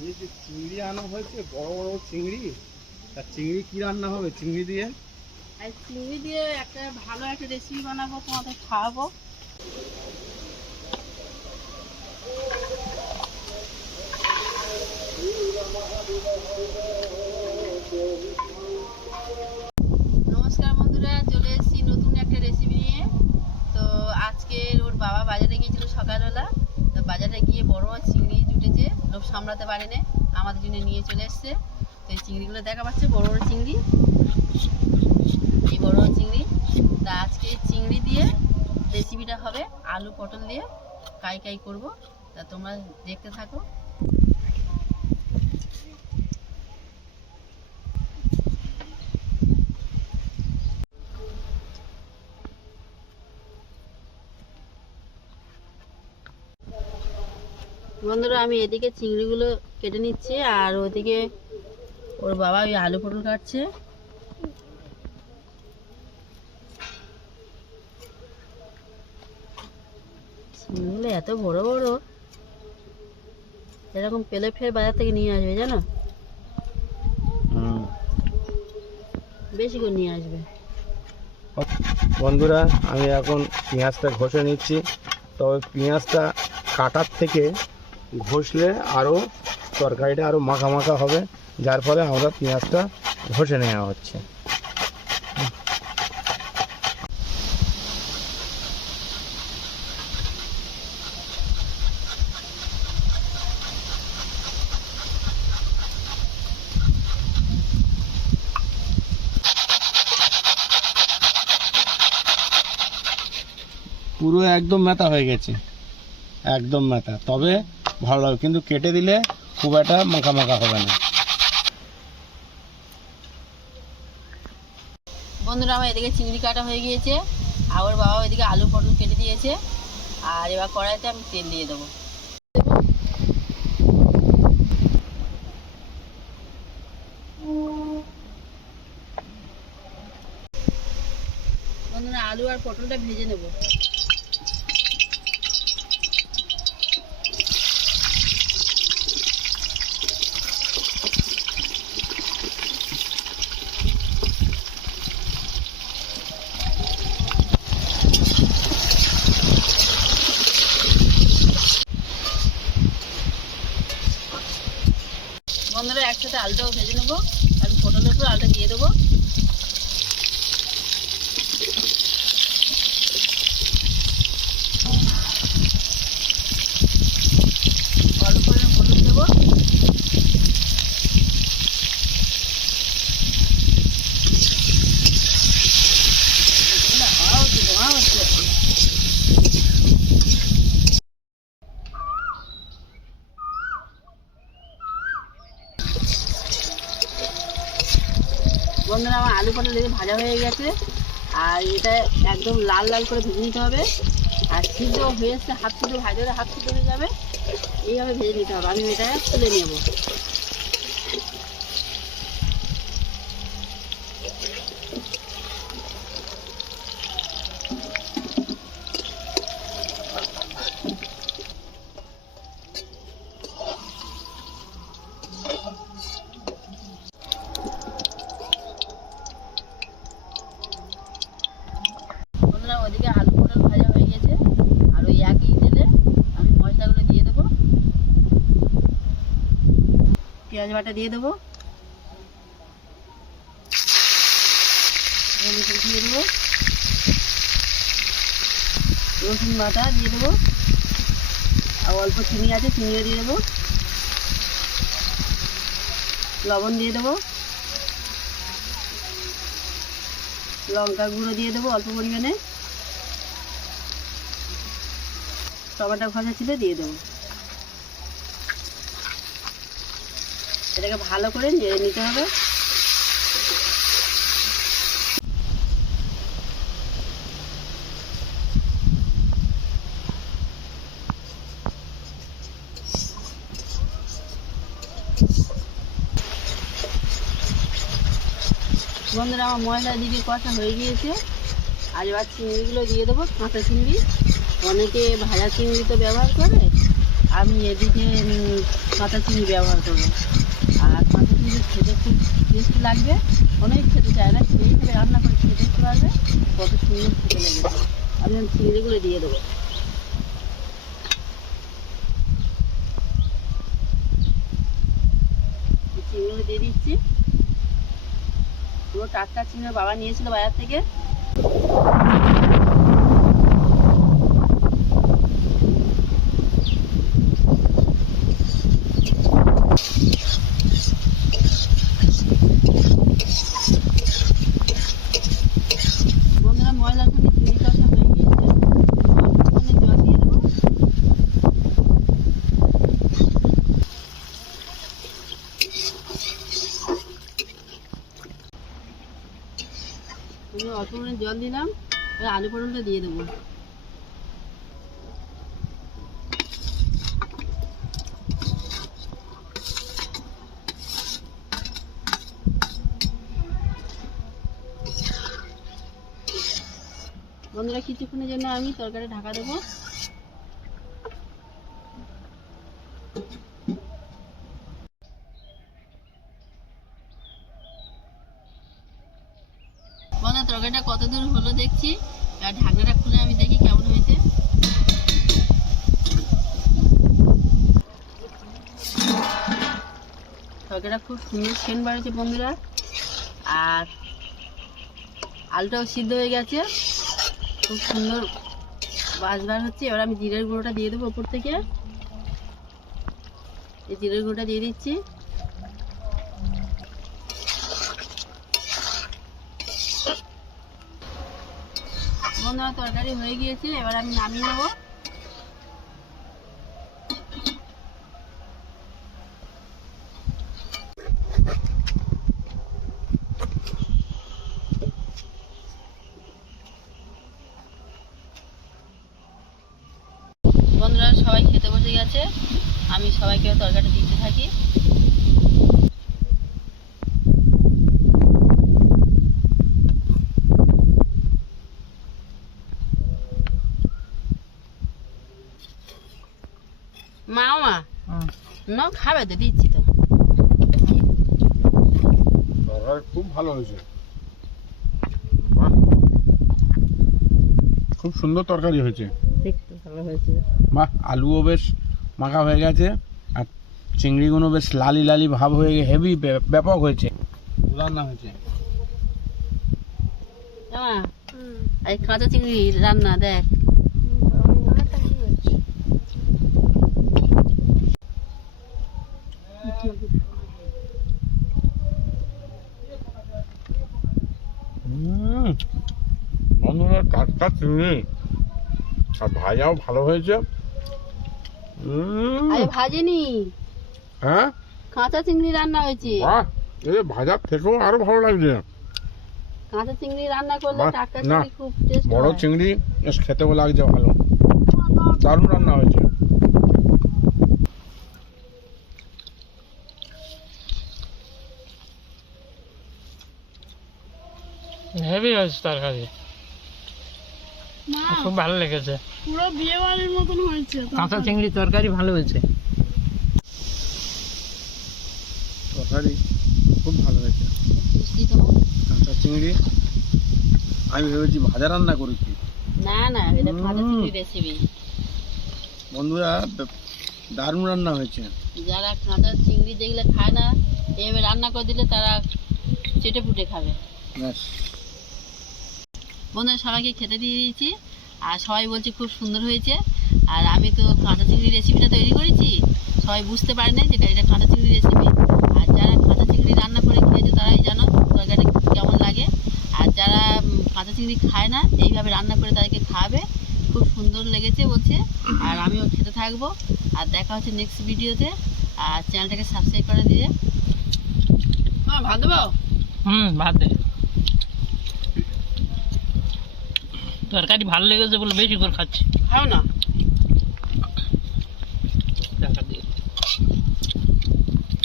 আজকে যে চিংড়ি আনা হয়েছে, বড় বড় চিংড়ি, তা চিংড়ি কি রান্না হবে? চিংড়ি দিয়ে? আর চিংড়ি দিয়ে একটা ভালো একটা রেসিপি বানাবো, তোমাদের খাওয়াবো। সামলাতে পারেনি। আমাদের জন্য নিয়ে চলে এসছে। তো এই চিংড়িগুলো দেখা পাচ্ছে, বড় বড় চিংড়ি। এই বড় বড় চিংড়ি। তা আজকে চিংড়ি দিয়ে রেসিপিটা হবে আলু পটল দিয়ে। কাই কাই করব। তা তোমরা দেখতে থাকো। বন্ধুরা আমি এদিকে চিংড়িগুলো কেটে নিচ্ছি আর ওদিকে ওর বাবা ওই আলু পটল কাটছে। চিংড়িগুলো এত বড় বড় এরকম পেলে ফের বাজার থেকে নিয়ে আসবে জানো? বেশি করে নিয়ে আসবে। বন্ধুরা আমি এখন পেঁয়াজটা ঘষে নিচ্ছি। তবে পেঁয়াজটা কাটার থেকে ঘষলে আরও তরকারিটা আরও মাখা মাখা হবে, যার ফলে আমরা পেঁয়াজটা ঘষে নেওয়া হচ্ছে। পুরো একদম মেথা হয়ে গেছে। একদম মেথা তবে ভালো লাগবে কিন্তু কেটে দিলে খুব একটা মাখা মাখা হবে না। বন্ধুরা, আমার এদিকে চিংড়ি কাটা হয়ে গিয়েছে। আর বাবা ওইদিকে আলু পটল কেটে দিয়েছে। আর এবার কড়াইতে আমি তেল দিয়ে দেবো। বন্ধুরা, আলু আর পটলটা ভেজে নেব। বন্ধুরা একসাথে আলুটাও ভেজে নেব আর পটলের উপর আলুটা দিয়ে দেবো অল্প করে হলুদ দেবো আও দেবো, আও দেবো। আমার দেখে ভাজা হয়ে গেছে। আর এটা একদম লাল লাল করে ভেজে নিতে হবে। আর সিদ্ধ হয়ে এসছে হাফ সিদ্ধ ভাজা, হাফ সিদ্ধ হয়ে যাবে। এইভাবে ভেজে নিতে হবে। আমি এটা তুলে নেব। পেঁয়াজ বাটা দিয়ে দেবো। দিয়ে দেবো। রসুন বাটা দিয়ে দেবো। আর অল্প চিনি আছে, চিনিও দিয়ে দেবো। লবণ দিয়ে দেবো। লঙ্কা গুঁড়ো দিয়ে দেবো অল্প পরিমাণে। টমেটো ভাজা ছিল দিয়ে দেবো। এটাকে ভালো করে নেড়ে নিতে হবে। বন্ধুরা, আমার ময়লা দিকে কষা হয়ে গিয়েছে। আর এবার চিংড়িগুলো দিয়ে দেবো, কাঁচা চিংড়ি। অনেকে ভাজা চিংড়ি তো ব্যবহার করে, আমি এদিকে কাঁচা চিনি ব্যবহার করব। খেতে খুব টেস্ট লাগবে? অনেক খেতে চায় না, সেই হিসেবে রান্না করে খেতে দেখতে পারবে কত সুন্দর খেতে লেগেছে। আমি চিংড়িগুলো দিয়ে দেবো। চিংড়িগুলো দিয়ে দিচ্ছি। পুরো টাটকা চিংড়ি বাবা নিয়েছিল বাজার থেকে বন্ধুরা ময়লার খানি চিনি কষা হয়ে গিয়েছে ওখানে জল দিয়ে দেবো আমি অল্প জল দিলাম, এবার আলু পটলটা দিয়ে দেবো। বন্ধুরা, কিছুক্ষণের জন্য আমি তরকারি ঢাকা দেবো বন্ধুরা তরকারিটা কত দূর দেখছি আর ঢাকনাটা খুলে আমি দেখি কেমন হয়েছে। তরকারিটা খুব সুন্দর সেন্ট বাড়িয়েছে বন্ধুরা। আর আলুটাও সিদ্ধ হয়ে গেছে। খুব সুন্দর বাজবার হচ্ছে। এবার আমি জিরের গুঁড়োটা দিয়ে দেবো ওপর থেকে। এই জিরের গুঁড়োটা দিয়ে দিচ্ছি। বন্ধুরা, তরকারি হয়ে গিয়েছে, এবার আমি নামিয়ে নেব। সবাই খেতে বসে গেছে। আমি সবাইকে তরকারি দিতে থাকি। না খাবে তো দিচ্ছি তো। তরকারি খুব ভালো হয়েছে। খুব সুন্দর তরকারি হয়েছে। দেখতে ভালো হয়েছে। বাহ আলুও বেশ মাখা হয়ে গেছে আর চিংড়িগুলো বেশ লালি লালি ভাব হয়ে গেছে হেভি ব্যাপক হয়েছে রান্না হয়েছে। মা এই কাঁচা চিংড়ি রান্না দেখ হুম, টাটকা চিংড়ি আর ভাজাও ভালো হয়েছে। আরে ভাজেনি? হ্যাঁ? কাঁচা চিংড়ি রান্না হয়েছে। বাহ এই ভাজার থেকেও আরও ভালো লাগছে। কাঁচা চিংড়ি রান্না করলে টাটকা চিংড়ি খুব টেস্ট বড় চিংড়ি বেশ খেতেও লাগছে ভালো। দারুণ রান্না হয়েছে। হেভি হয়েছে তরকারি। খুব ভালো লেগেছে। পুরো বিয়ে বাড়ির মতন হয়েছে কাঁচা চিংড়ি তরকারি ভালো হয়েছে। তরকারি খুব ভালো হয়েছে। মিষ্টি কাঁচা চিংড়ি আমি ভেবেছি ভাজা রান্না করেছি। না না এটা হুম। চিংড়ি রেসিপি বন্ধুরা দারুণ রান্না হয়েছে। যারা কাঁচা চিংড়ি যেগুলো খায় না এইভাবে রান্না করে দিলে তারা চেটে পুটে খাবে। ব্যাস। বন্ধুরা সবাইকে খেতে দিয়ে দিয়েছি। আর সবাই বলছে খুব সুন্দর হয়েছে। আর আমি তো কাঁচা চিংড়ি রেসিপিটা তৈরি করেছি। সবাই বুঝতে পারে না যেটা এটা কাঁচা চিংড়ি রেসিপি আর যারা কাঁচা চিংড়ি রান্না করে খেয়েছে তারাই জানো তরকারি কেমন লাগে। আর যারা কাঁচা চিংড়ি খায় না এইভাবে রান্না করে তাদেরকে খাওয়াবে। খুব সুন্দর লেগেছে বলছে। আর আমিও খেতে থাকব। আর দেখা হচ্ছে নেক্সট ভিডিওতে আর চ্যানেলটাকে সাবস্ক্রাইব করে দিয়ে ভাত দেবো? হুম ভাত দে তরকারি ভালো লেগেছে বলে বেশি করে খাচ্ছি। খাও না?